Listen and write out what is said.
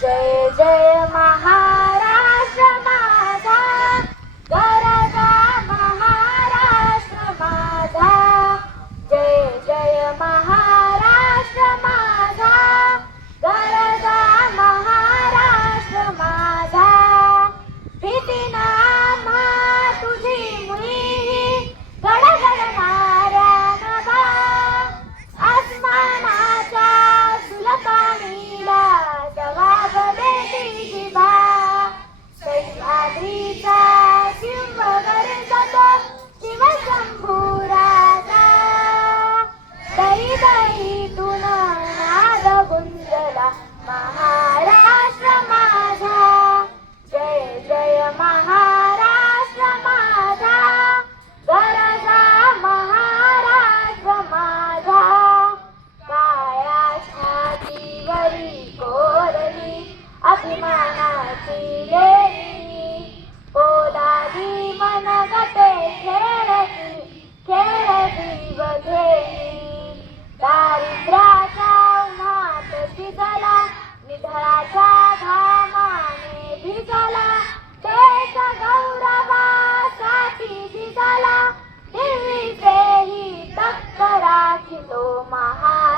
जय जय महाराष्ट्र माझा, गरजा महाराष्ट्र माझा. जय जय महाराष्ट्र माझा, गरजा महाराष्ट्र माझा. भीती नामा तुझी मुळी गडगडणाऱ्या नभा, आसमानाच्या सुलतानीला जवाब देती जिभा. सह्याद्रीचा सिंह गरजतो शिवशंभू राजा, दरी दरीतून नाद गुंजला महाराष्ट्र माझा. जय जय महाराष्ट्र माझा, गरजा महाराष्ट्र माझा. काळ्या छातीवरी कोरली अभिमानाची लेणी, पोलादी मनगटे खेळती व खेळली. दारिद्र्याच्या उन्हात शिजला, निधळाच्या घामाने भिजला. देश गौरवासाठी झिजला, दिल्लीचेही तख्त राखितो महाराष्ट्र